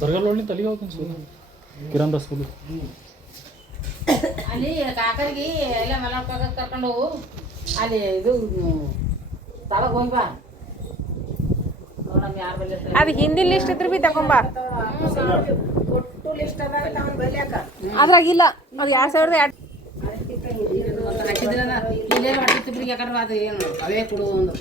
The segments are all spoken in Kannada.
ದರ್ಗಲ್ಲಿ ತಲೆಗೆ ಹೋಗ್ತೀನಿ ಸರ್ ಕಿರಣ್ ದಾಸ್ ಸ್ಕೂಲು ಅಲ್ಲಿ ಕಾಕರಿಗೆ ಎಲ್ಲ ಮಲಕ ಕರ್ಕೊಂಡು ಹೋಗು ಅಲ್ಲಿ ಇದು ತಳಗ ಹೋಗಿ ಬಾ ನೋಡಮ್ಮ ಯಾರ ಬಲ್ಲಿ ಅದು ಹಿಂದಿನ ಲಿಸ್ಟ್ ಇದ್ರೆ ಬಿ ತಗೊಂಬ ಒಟ್ಟು ಲಿಸ್ಟ್ ಅದ ಅವನ ಬಲ್ಯಾಕ ಅದ್ರಾಗಿಲ್ಲ ಅದು 2002 ಹಾಕಿದ್ರಲ್ಲ ಇಲ್ಲೇ ಮಾಡ್ತಿಬ್ರಿಗೆ ಯಾಕಂದ್ರೆ ಅದು ಏನು ಅವೇ ಕೊಡು ಒಂದು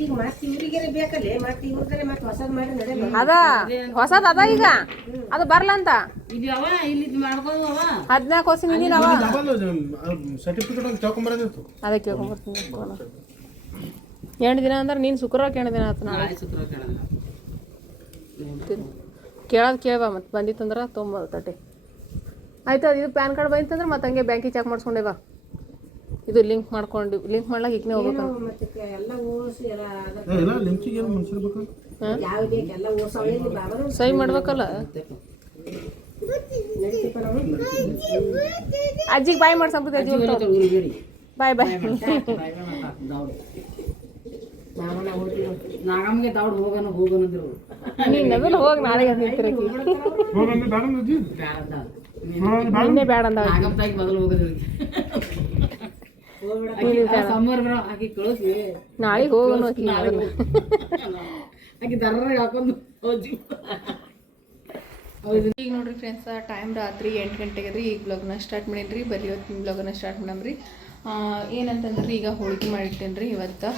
ಈಗ ಮತ್ತೆ ಇವ್ರಿಗೆ ಬೇಕಲ್ಲೇ ಮತ್ತೆ ಇವ್ರಿಗೆ ಮತ್ತೆ ಹೊಸದ್ ಮಾಡಿ ನಡೆಯಲ್ಲ ಅದ ಹೊಸದ್ ಅದ ಈಗ ಅದು ಬರ್ಲಂತ ಇಲ್ಲಿ ಅವ ಇಲ್ಲಿ ಮಾಡ್ಕೊಂಡು ಅವ 14 ವರ್ಷ ಹಿಂದಿನ ಅವ ಸರ್ಟಿಫಿಕೇಟ್ ಒಂದು ತಗೊಂಬರೋದಿತ್ತು ಅದಕ್ಕೆ ಕೇಳ್ಕೊಂಬರ್ತೀನಿ 8 ದಿನ ಅಂದ್ರೆ ನೀನು ಶುಕ್ರವಾರ 8 ದಿನ ಆಯ್ತು ನಾಳೆ ಶುಕ್ರವಾರ ಕೇಳೋದು ಕೇಳ್ಬಾ ಮತ್ತೆ ಬಂದಿತ್ತಂದ್ರೆ ತೊಂಬೋದು ತಟ್ಟೆ ಆಯ್ತು ಅದು ಇದು ಪ್ಯಾನ್ ಕಾರ್ಡ್ ಬಂತಂದ್ರೆ ಮತ್ತೆ ಹಂಗೆ ಬ್ಯಾಂಕಿಗೆ ಚೆಕ್ ಮಾಡಿಸ್ಕೊಂಡೆ ಬಾ ಇದು ಲಿಂಕ್ ಮಾಡ್ಕೊಂಡು ಲಿಂಕ್ ಮಾಡ್ಲಾಕ ಈಗನೇ ಹೋಗ್ಬೇಕು ಮತ್ತೆ ಎಲ್ಲ ಓಸಿ ಎಲ್ಲ ಇಲ್ಲ ಲಿಂಕಿಗೆ ಏನು ಮನ್ಸಿರ್ಬೇಕು ಯಾವ ಬೇಕು ಎಲ್ಲ ಓಸವೇಲಿ ಬಾಬರು ಸಹಿ ಮಾಡ್ಬೇಕಲ್ಲ ಅಜ್ಜಿಗೆ ಬಾಯ್ ಮಾಡಿ ಸಂಪೂರ್ತಿ ಅಜ್ಜಿ ಬಾಯ್ ಬಾಯ್ ನಾಗಮ್ಮಗೆ ದೌಡ್ ಹೋಗೋಣಂದ್ರು ನೀನು ನಗಲು ಹೋಗಿ ನಾಳೆ ನಿಂತಿರಕಿ ನಿನ್ನೆ ಬೇಡ ಅಂದ ನಾಗಮ್ತಾಗಿ ಮೊದಲು ಹೋಗೋದು ಸಮ್ಮರ್ ಬರೋ ಆಕಿ ಕಳಿಸಿ ನಾಳೆಗೆ ಹೋಗೋಣ ಆಕಿ ದರ್ರ ಹಾಕೊಂಡು ಹೋಗಿ ಈಗ ನೋಡ್ರಿ ಫ್ರೆಂಡ್ಸ್ ಟೈಮ್ ರಾತ್ರಿ 8 ಗಂಟೆಗೆ ಅದ್ರಿ ಈಗ ಬ್ಲಾಗ್ನ ಸ್ಟಾರ್ಟ್ ಮಾಡೀನಿ ರೀ ಬರೀ ಇವತ್ತಿನ ಬ್ಲಾಗನ್ನ ಸ್ಟಾರ್ಟ್ ಮಾಡಮ್ರಿ ಏನಂತಂದ್ರೆ ಈಗ ಹೋಳಿಗೆ ಮಾಡಿಟ್ಟೇನೆ ರೀ ಇವತ್ತು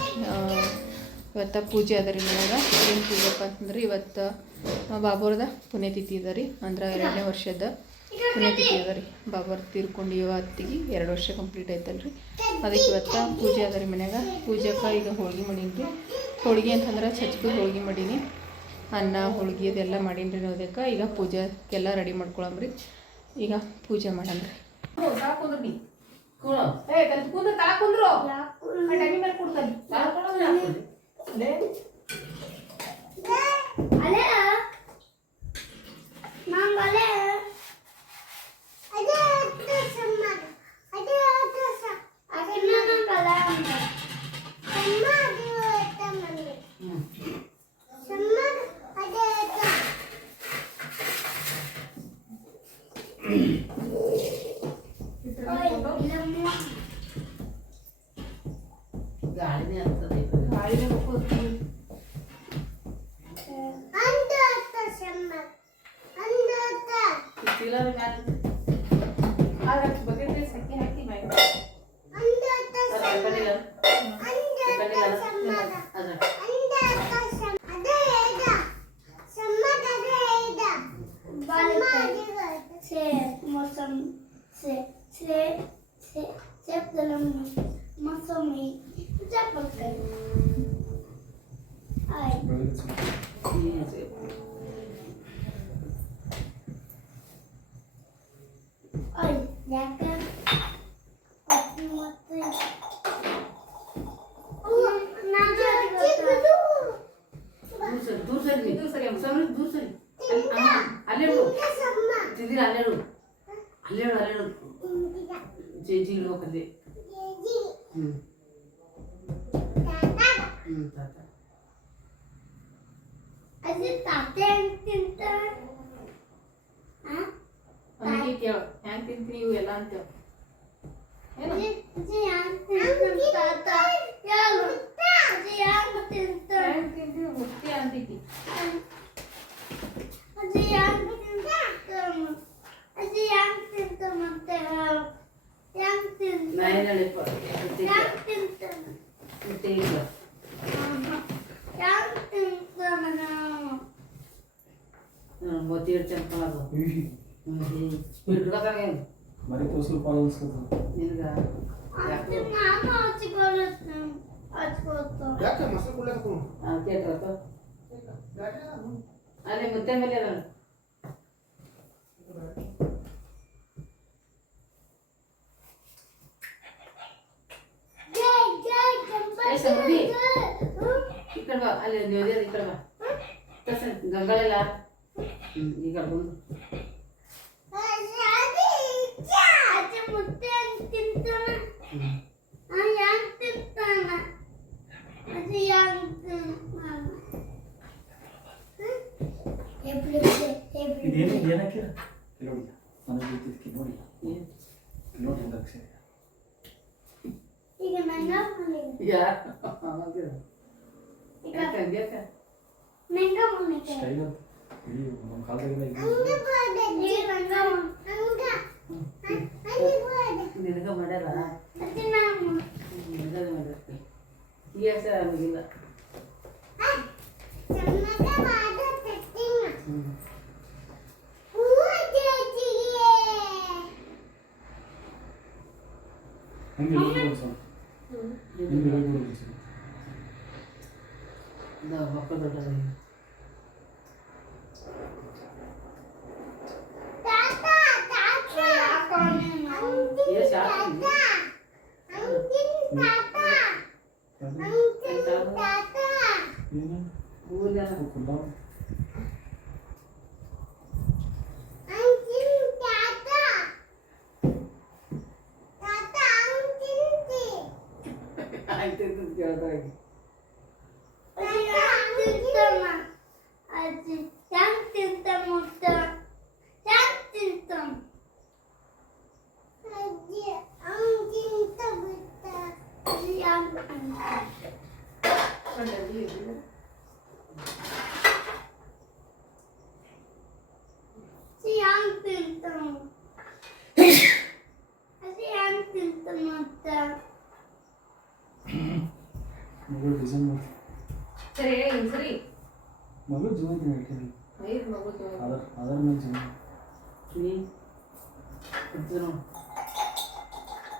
ಪೂಜೆ ಅದ ರೀ ಮನ್ಯಾಗ ಏನು ಪೂಜೆಪ್ಪ ಅಂತಂದ್ರೆ ಇವತ್ತು ಬಾಬೋರ್ದ ಪುಣ್ಯತಿಥಿ ಅದ ರೀ ಅಂದ್ರೆ 2ನೇ ವರ್ಷದ ಪುಣ್ಯತಿಥಿ ಅದ ರೀ ಬಾಬೋರ್ ತೀರ್ಕೊಂಡು ಇವತ್ತಿಗೆ 2 ವರ್ಷ ಕಂಪ್ಲೀಟ್ ಆಯ್ತಲ್ಲ ರೀ ಅದಕ್ಕೆ ಇವತ್ತು ಪೂಜೆ ಅದ ರೀ ಮನ್ಯಾಗ ಪೂಜೆಗೆ ಈಗ ಹೋಳಿಗೆ ಮಾಡೀನಿ ರೀ ಹೋಳಿಗೆ ಅಂತಂದ್ರೆ ಚಚ್ಕದ ಹೋಳಿಗೆ ಮಾಡೀನಿ ಅನ್ನ ಹೋಳಿಗೆ ಅದೆಲ್ಲ ಮಾಡೀನಿ ರೀ ಅದಕ್ಕೆ ಈಗ ಪೂಜೆಗೆಲ್ಲ ರೆಡಿ ಮಾಡ್ಕೊಳಮ್ರಿ ಈಗ ಪೂಜೆ ಮಾಡಮ್ರಿ ಕುಂದ್ರಿ ಕುಂದ್ರ ತಳ ಕುಂದ್ರು ಟೈಮಿ ಮೇಲೆ ಕೊಡ್ತಾನೆ ಗಾಳಿನೇ ಆಗ್ತದೆ ಗಾಳಿನೇ ಬಗ್ಗೆ ಸಕ್ಕಿ ಹಾಕಿ ಚೇಂಜಿ ಇಡ್ಬೇಕಲ್ಲಿ ಹೆಂಗ್ ತಿಂತೀನಿ ಇವು ಎಲ್ಲ ಅಂತೇವ ಮುಕ್ತಿ ಅಂತೈತಿ मोतीर चंपला स्पीड का था मरी तो उसको कॉल उसको निलगा आते मामा अच्छी कॉलेज में आज को तो क्या क्या मसल कुला को हां क्या था अरे मुत्ते में ले रहा ऐसा भी इकड़ बा अले देवदे इकड़ बा तसन गंगालेला ಈಗ ಬಂದು ಅಜ್ಜಿ ಮುದ್ದೆ ತಿಂತಾನ ಯಾಕೆ ತಿಂತಾನ ಅಜ್ಜಿ ಯಾಕೆ ಇದೇನು ಏನಕ್ಕೆ ಕಿಲೋಡಿ ನನಗೆ ಗೊತ್ತಿದ್ದು ಕಿಲೋಡಿ ಕಿಲೋಡಿ ಅಂತ ಅಕ್ಷರ ಸ್ಟೈಲ್ ಇಡೀ ನಮ್ಮ ಕಾಲದಾಗೆಲ್ಲ ನಿನಗ ಮಾಡ್ಯಾರ ಈ ಹೆಸರು ನಮಗಿಲ್ಲ ಹಂಗೆ ಹೇಳ್ಬೋದು ಸ್ವಲ್ಪ ಹಿಂಗೆ ಹೇಳ್ಬೋದು ಸ್ವಲ್ಪ ಮಕ್ಕಳು ದೊಡ್ಡ ಮಗಳು ಡಿಸೈನ್ ಮಾಡಿ ಸರಿ ಸರಿ ಮಗಳು ಜೀವನ ಹೇಳ್ತೀನಿ ಐದು ಮಗು ಅದರ ಮೇಲೆ ಜೀವನ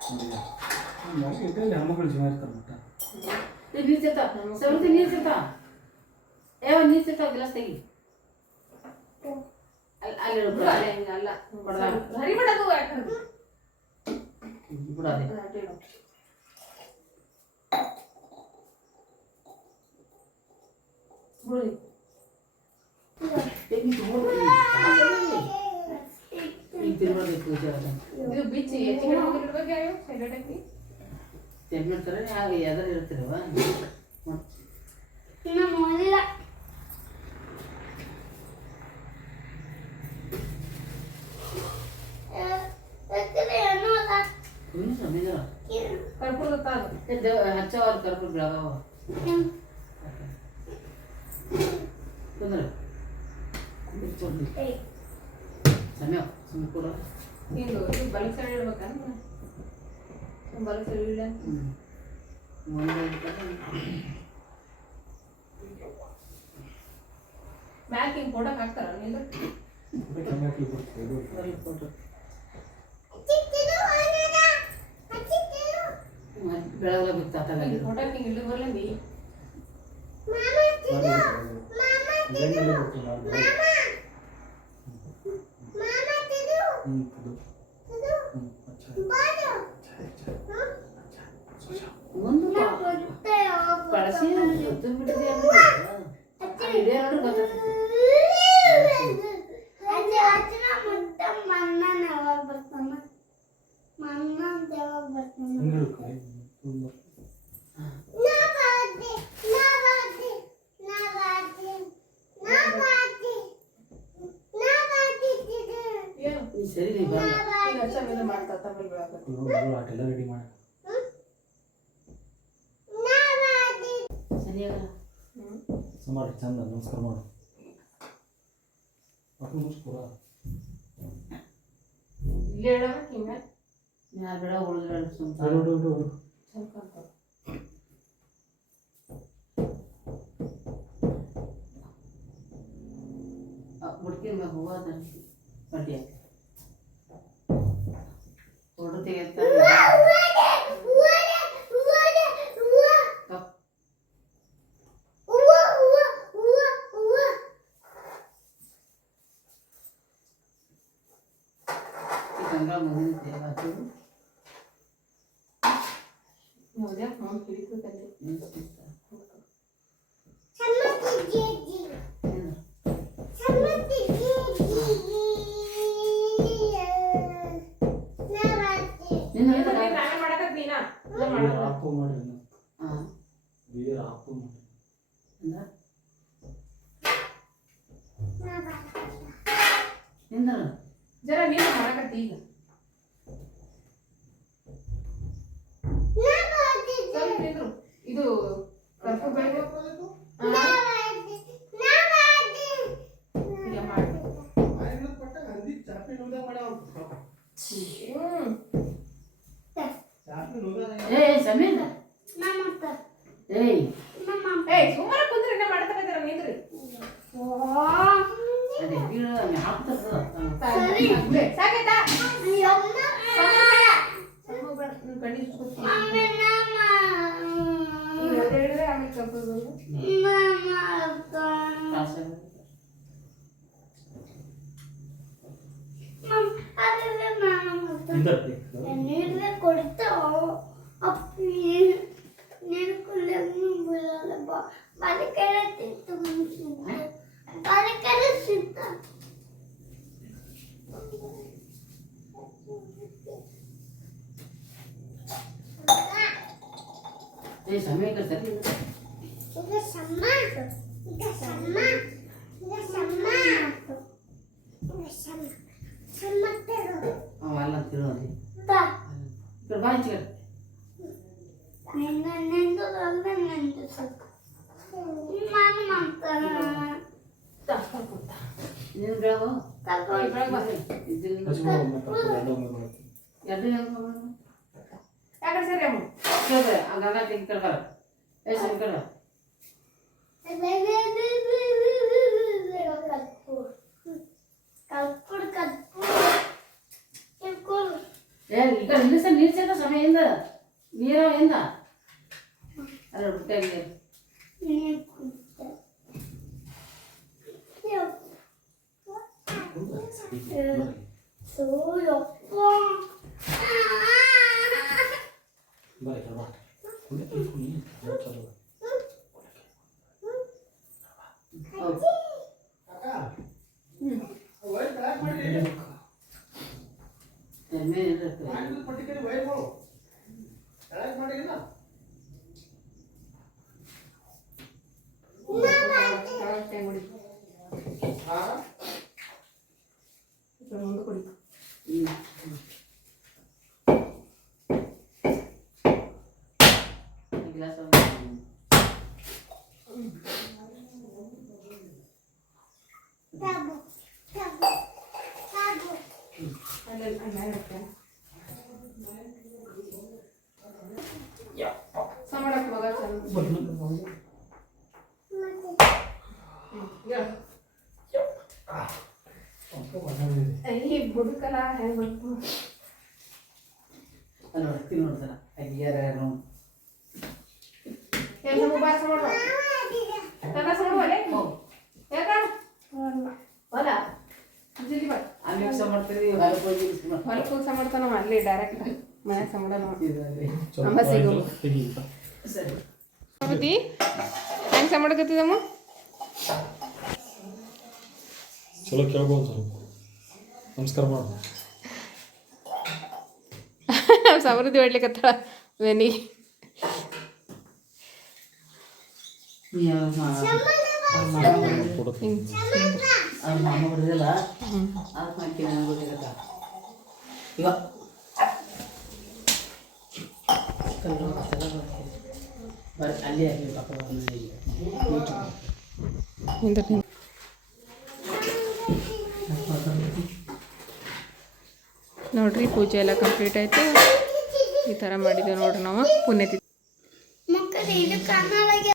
ನೋಡಿ ಹೆಣ್ಮಕ್ಳು ಜೀವ ಇರ್ತಾರೆ ಮಟ್ಟ ನೀರು ಸಿಗ್ತಾವ ಸೌತಿ ನೀರು ಸಿಗ್ತಾವ ಯಾವ ನೀರು ಸಿಗ್ತಾವ ಗಿಲಾಸ್ ತೆಗಿ ಅಲ್ಲಿ ಅಲ್ಲ ಹರಿಬಿಡೋದು ಯಾಕಂದ್ರೆ ಬಿಡೋದೆ ಬಿಡಿ ಈಗ ತಿರ್ಬೇಕು ಇದು ಬಿಚ್ಚಿ ಹೆಚ್ಚು ಕಡೆ ಹೋಗಿರ್ಬೇಕು ಯಾರು ಸೈಡ್ ಹಾಕಿ ತೆಗ್ಬಿಡ್ತಾರೆ ಯಾವ್ದಾರು ಇರ್ತೀರವ ಕರ್ಪೂರದ ತಾನು ಹಚ್ಚವ ಕರ್ಪೂರ ಬೆಳಗಾವ ಕುಂದ್ರೆ ಸಮಯ ಸುಮ್ಮನೆ ಕೂಡ ಹಿಂಗೆ ಇದು ಬಲಕ್ ಸೈಡ್ ಇಡ್ಬೇಕಂದ್ರೆ ಬಲಕ್ ಸೈಡ್ ಇಲ್ಲ ಮ್ಯಾಕ್ ಹಿಂಗೆ ಫೋಟೋಗೆ ಹಾಕ್ತಾರ ನಿಂದು ಫೋಟೋ ಬೆಳಗ್ಗೆ ಬಿತ್ತಾತಾಗ ಫೋಟೋಗೆ ಹಿಂಗೆ ಇಳಿದು ಬರಲ್ಲ ನೀ ಒಂದು ಬಳಸಿ ಬಿಟ್ಟಿದೆ ಇದೇ ನೋಡಿ ಗೊತ್ತಾಗ್ತದೆ ಸರಿ ನೀವು ಬರಲ್ಲ ಮಾಡ್ತಾ ತಮಿಳ್ ಬೆಳಕ ಆಟೆಲ್ಲ ರೆಡಿ ಮಾಡಿ ಸರಿಯಾಗಲ್ಲ ಮಾಡಿ ಚಂದ ನಮಸ್ಕಾರ ಮಾಡು ಮಕ್ಕಳು ಮುಗಿಸ್ಕೊಡ ಇಲ್ಲೇ ಇಡಬೇಕು ಹಿಂಗೆ ಯಾರು ಬೇಡ ಉಳಿದ್ರೆ ಮುಡ್ಕಿನ ಮ್ಯಾಗ ಹೋಗೋದ ಪಡ್ಡಿ ಫೋಟೋ ತೆಗಿತಾರೆ ಗಂಗಾ ಮುಂದಿನ ದೇವಾತು ನೋಡ್ಯಾ ನಾವು ಹಿಡಿತದಲ್ಲಿ ಆಪು ಮಾಡಿ ಬೇರೆ ಆಪು ಮಾಡಿ ಮಾಡಾಕತ್ತಿ ಈಗ ಸ್ವಲ್ಪ ನಿಂದ್ರು. ಇದು ಕರ್ಪೂರ ಬೆಳಗ್ಗೆ ಈಗ ಮಾಡಿ ಏ ಸಮೀರ ಏಯ್ ಏಯ್ ಸುಮ್ಮನೆ ಕುಂದ್ರಿ ಇನ್ನ ಮಾಡ್ತಾ ಇದ್ದೀರ ನಿಂದ್ರಿ ಅದೇ ಬೀಳು ಹಾಕ್ತದ ಸಾಕೈತಾ ಹೇಳಿದ್ರೆ ಆಮೇಲೆ ಕರ್ಪೂರ ನೀರ್ಲೆ ಕೊಡ್ತಾವ ಅಪ್ಪಿ ನೀರು ಕುಡಿಯಲ್ಲ ಬಾಲಿಕೆಲ್ಲ ತಿಂತು ಬಾಲಿಕೆಲ್ಲ ತಿಂತ ಏ ಸಮಯ ಸರಿ ಈಗ ಸಮ್ಮ ಈಗ ಸಮ್ಮ ಈಗ ಸಮ್ಮ ಈಗ ಸಮ್ಮ ಸಮ್ಮ ತೆರು ಅವೆಲ್ಲ ತಿಳೋದಿ ತಾ ఇక్కడ బాగా ఇచ్చారు నిండు సాకు మన మాట్లాడ నేను ಬೆಳಗೋ ಯಾಕಡೆ ಸರಿ ಅಮ್ಮ ಹಂಗಾಗ ఇక్కడ ಬರ ಏ ಸರಿ ఇక్కడ ಕಲ್ಪುಡ್ ಏ ಈಗ ನಿಲ್ಲಿಸ ನಿಲ್ಸಿದ ಸಮಯದಿಂದ ನೀರಿಂದ ಅಲ್ಲ ಬಿಟ್ಟೆ ಮುಂದೆ ಕೊಡಿ ಗ್ಲಾಸ್ ಮಾಡಕ್ ಮಗ ಈ ಬುಡಕಲ್ಲ ಹೆಂಗ್ ಬಂತು ಅಲ್ಲ ತಿನ್ ನೋಡ್ತಾರ ಅಯ್ಯಾರ ಎಲ್ಲ ಮುಬಾರಕ ಮಾಡುವ ತನಸ ಮಾಡುವಲೆ ಯಾಕ ಹೊಲ ಜಲ್ದಿ ಬಾ ಅಲ್ಲಿ ಮಿಕ್ಸ ಮಾಡ್ತೀವಿ ಹೊಲಕ್ಕೆ ಹೋಗಿ ಹೊಲಕ್ಕೆ ಹೋಗಿ ಮಾಡ್ತಾನ ಅಲ್ಲಿ ಡೈರೆಕ್ಟ್ ಮನೆ ಸಂಬಳ ಅಮ್ಮ ಸಿಗು ಸರಿ ಬುದ್ಧಿ ಹೆಂಗ್ ಸಂಬಳಕತ್ತಿದಮ್ಮ ಚಲೋ ಕೇಳ್ಬೋದು ಸರ್ ನಮಸ್ಕಾರ ಮಾಡು ಸಮೃದ್ಧಿ ಹೊಡ್ಲಿಕ್ಕತ್ತಾಳ ವೆನಿ ಅವ್ರ ಮಾಮ ಬರೋದಿಲ್ಲ ಅದು ಹಾಕಿ ನನಗೆ ಗೊತ್ತಾಗತ್ತ ಇವ ಬರ್ರಿ ಅಲ್ಲೇ ಆಗಲಿ ಪಾಪ ನೋಡ್ರಿ ಪೂಜೆ ಎಲ್ಲ ಕಂಪ್ಲೀಟ್ ಆಯ್ತು ಈ ಥರ ಮಾಡಿದ್ದೇವೆ ನೋಡ್ರಿ ನಾವು ಪುಣ್ಯತಿಥಿ ಮಕ್ಕಳು ಇದು ಕನ್ನಡ